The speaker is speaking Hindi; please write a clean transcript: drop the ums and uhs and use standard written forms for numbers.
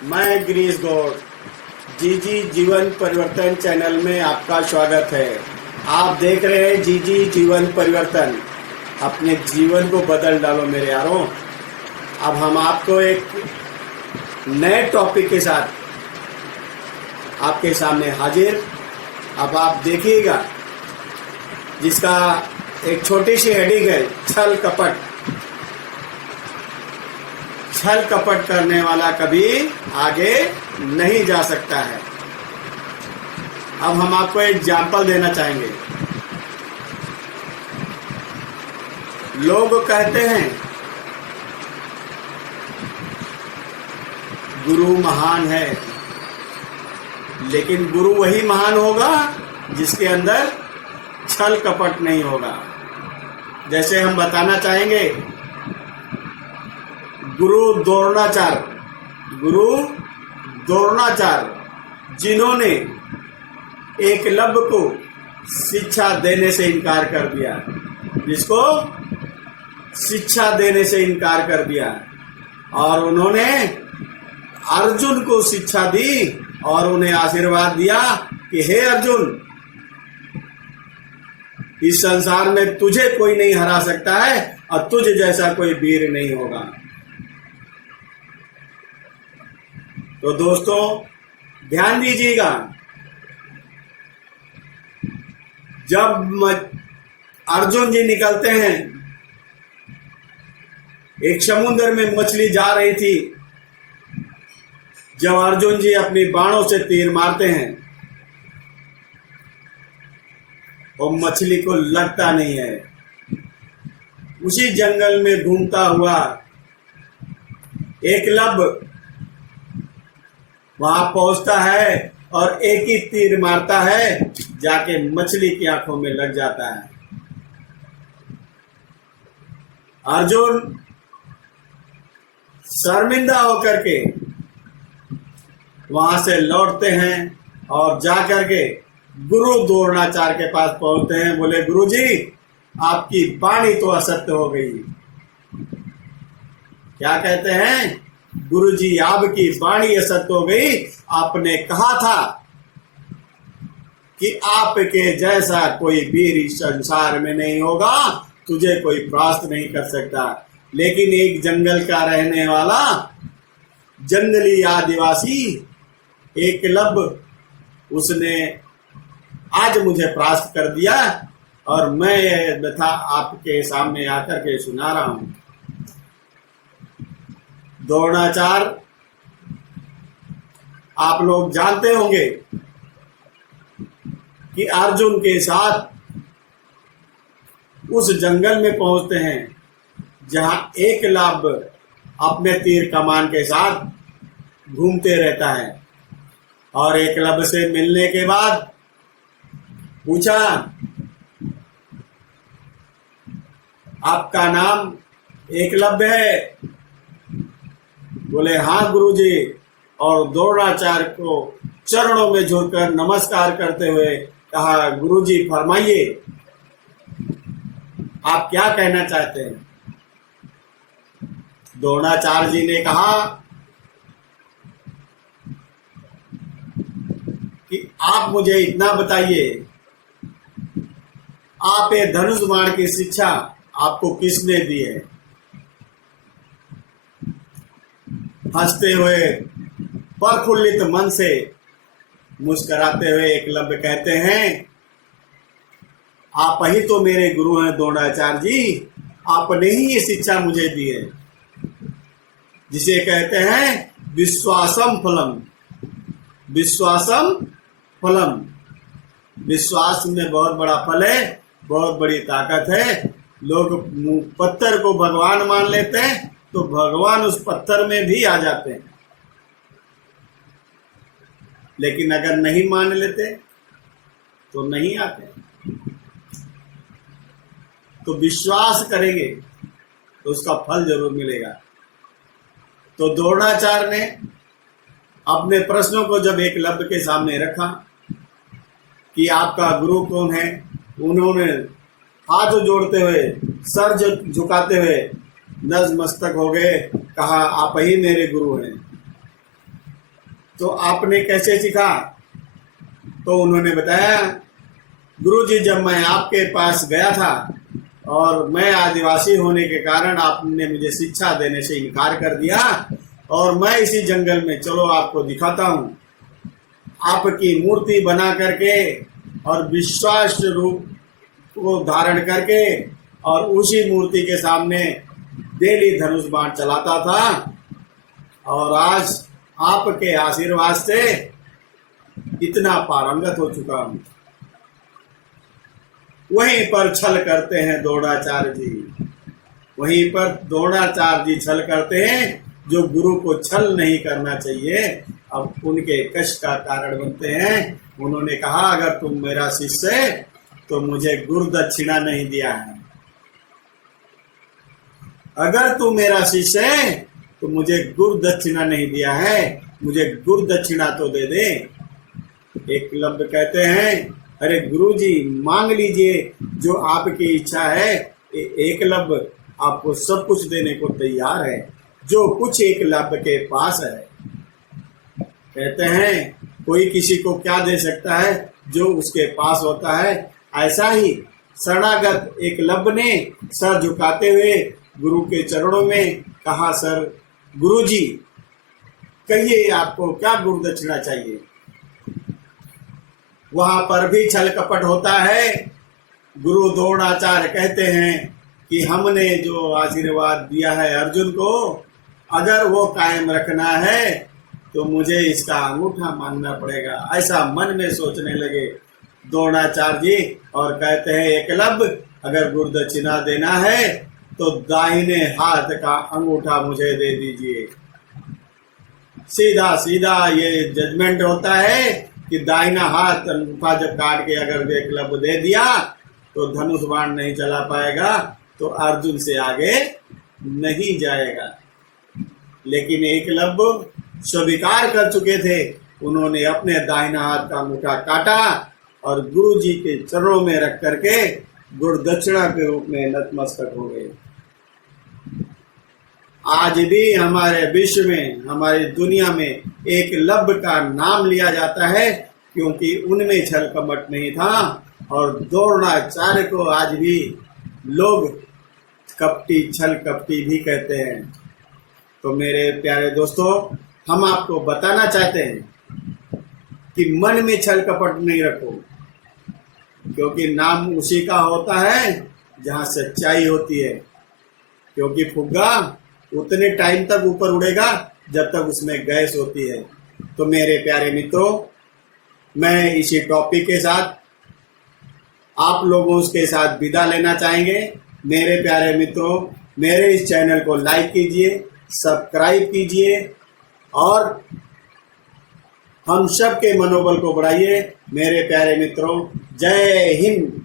मैं गिरीश गौड़ जी जी जीवन परिवर्तन चैनल में आपका स्वागत है। आप देख रहे हैं जी जी जीवन परिवर्तन। अपने जीवन को बदल डालो मेरे यारों। अब हम आपको एक नए टॉपिक के साथ आपके सामने हाजिर। अब आप देखिएगा, जिसका एक छोटी सी हेडिंग है, छल कपट। छल कपट करने वाला कभी आगे नहीं जा सकता है। अब हम आपको एक एग्जाम्पल देना चाहेंगे। लोग कहते हैं गुरु महान है, लेकिन गुरु वही महान होगा जिसके अंदर छल कपट नहीं होगा। जैसे हम बताना चाहेंगे, गुरु द्रोणाचार्य जिन्होंने एकलव्य को शिक्षा देने से इनकार कर दिया, जिसको शिक्षा देने से इनकार कर दिया, और उन्होंने अर्जुन को शिक्षा दी और उन्हें आशीर्वाद दिया कि हे अर्जुन, इस संसार में तुझे कोई नहीं हरा सकता है और तुझ जैसा कोई वीर नहीं होगा। तो दोस्तों ध्यान दीजिएगा, जब अर्जुन जी निकलते हैं, एक समुद्र में मछली जा रही थी। जब अर्जुन जी अपनी बाणों से तीर मारते हैं, वो मछली को लगता नहीं है। उसी जंगल में घूमता हुआ एकलव्य वहां पहुंचता है और एक ही तीर मारता है, जाके मछली की आंखों में लग जाता है। अर्जुन शर्मिंदा होकर के वहां से लौटते हैं और जाकर के गुरु द्रोणाचार्य के पास पहुंचते हैं। बोले, गुरु जी, आपकी वाणी तो असत्य हो गई। क्या कहते हैं? गुरु जी, आपकी वाणी असत्य हो गई। आपने कहा था कि आपके जैसा कोई वीर इस संसार में नहीं होगा, तुझे कोई परास्त नहीं कर सकता। लेकिन एक जंगल का रहने वाला जंगली आदिवासी एकलव्य, उसने आज मुझे परास्त कर दिया और मैं यह व्यथा आपके सामने आकर के सुना रहा हूं। द्रोणाचार्य, आप लोग जानते होंगे कि अर्जुन के साथ उस जंगल में पहुंचते हैं जहां एकलव्य अपने तीर कमान के साथ घूमते रहता है। और एकलव्य से मिलने के बाद पूछा, आपका नाम एकलव्य है? बोले, हाँ गुरुजी। और द्रोणाचार्य को चरणों में झुककर नमस्कार करते हुए कहा, गुरुजी फरमाइए, आप क्या कहना चाहते हैं? द्रोणाचार्य जी ने कहा कि आप मुझे इतना बताइए, आप ये धनुष बाण की शिक्षा आपको किसने दी है? हंसते हुए प्रफुल्लित मन से मुस्कुराते हुए एकलव्य कहते हैं, आप ही तो मेरे गुरु हैं द्रोणाचार्य जी। आपने ही ये शिक्षा मुझे दी है, जिसे कहते हैं विश्वासम फलम। विश्वासम फलम, विश्वास में बहुत बड़ा फल है, बहुत बड़ी ताकत है। लोग पत्थर को भगवान मान लेते हैं तो भगवान उस पत्थर में भी आ जाते हैं, लेकिन अगर नहीं मान लेते तो नहीं आते। तो विश्वास करेंगे तो उसका फल जरूर मिलेगा। तो द्रोणाचार्य ने अपने प्रश्नों को जब एकलव्य के सामने रखा कि आपका गुरु कौन है, उन्होंने हाथ जोड़ते हुए, सर झुकाते हुए नतमस्तक हो गए, कहा, आप ही मेरे गुरु हैं। तो आपने कैसे सीखा? तो उन्होंने बताया, गुरुजी जब मैं आपके पास गया था और मैं आदिवासी होने के कारण आपने मुझे शिक्षा देने से इनकार कर दिया और मैं इसी जंगल में, चलो आपको दिखाता हूँ, आपकी मूर्ति बना करके और विश्वास रूप को धारण करके और उसी मूर्ति के सामने डेली धनुष बाण चलाता था और आज आपके आशीर्वाद से इतना पारंगत हो चुका हूँ। वहीं पर छल करते हैं द्रोणाचार्य जी, वहीं पर द्रोणाचार्य जी छल करते हैं जो गुरु को छल नहीं करना चाहिए, अब उनके कष्ट का कारण बनते हैं। उन्होंने कहा, अगर तुम मेरा शिष्य है तो मुझे गुरु दक्षिणा नहीं दिया है, अगर तू मेरा शिष्य है तो मुझे गुरु दक्षिणा नहीं दिया है, मुझे गुरु दक्षिणा तो दे दे। एकलव्य कहते हैं, अरे गुरुजी मांग लीजिए जो आपकी इच्छा है। एकलव्य आपको सब कुछ देने को तैयार है, जो कुछ एकलव्य के पास है। कहते हैं कोई किसी को क्या दे सकता है जो उसके पास होता है, ऐसा ही शरणागत एकलव्य ने सर झुकाते हुए गुरु के चरणों में कहा, सर गुरुजी कहिए आपको क्या गुरु दक्षिणा चाहिए। वहां पर भी छल कपट होता है। गुरु द्रोणाचार्य कहते हैं कि हमने जो आशीर्वाद दिया है अर्जुन को, अगर वो कायम रखना है तो मुझे इसका अंगूठा मानना पड़ेगा, ऐसा मन में सोचने लगे द्रोणाचार्य जी और कहते हैं, एकलव्य अगर गुरु दक्षिणा देना है तो दाहिने हाथ का अंगूठा मुझे दे दीजिए। सीधा सीधा ये जजमेंट होता है कि दाहिना हाथ अंगूठा जब काट के अगर एकलव्य दे दिया तो धनुष बाण नहीं चला पाएगा, तो अर्जुन से आगे नहीं जाएगा। लेकिन एकलव्य स्वीकार कर चुके थे, उन्होंने अपने दाहिना हाथ का अंगूठा काटा और गुरु जी के चरणों में रख करके गुरु दक्षिणा के रूप में नतमस्तक हो गए। आज भी हमारे विश्व में, हमारी दुनिया में एकलव्य का नाम लिया जाता है क्योंकि उनमें छल कपट नहीं था, और द्रोणाचार्य को आज भी लोग कपटी, छल कपटी भी कहते हैं। तो मेरे प्यारे दोस्तों, हम आपको बताना चाहते हैं कि मन में छल कपट नहीं रखो, क्योंकि नाम उसी का होता है जहाँ सच्चाई होती है। क्योंकि फुग्गा उतने टाइम तक ऊपर उड़ेगा जब तक उसमें गैस होती है। तो मेरे प्यारे मित्रों, मैं इसी टॉपिक के साथ आप लोगों के साथ विदा लेना चाहेंगे। मेरे प्यारे मित्रों, मेरे इस चैनल को लाइक कीजिए, सब्सक्राइब कीजिए और हम सब के मनोबल को बढ़ाइए। मेरे प्यारे मित्रों, जय हिंद।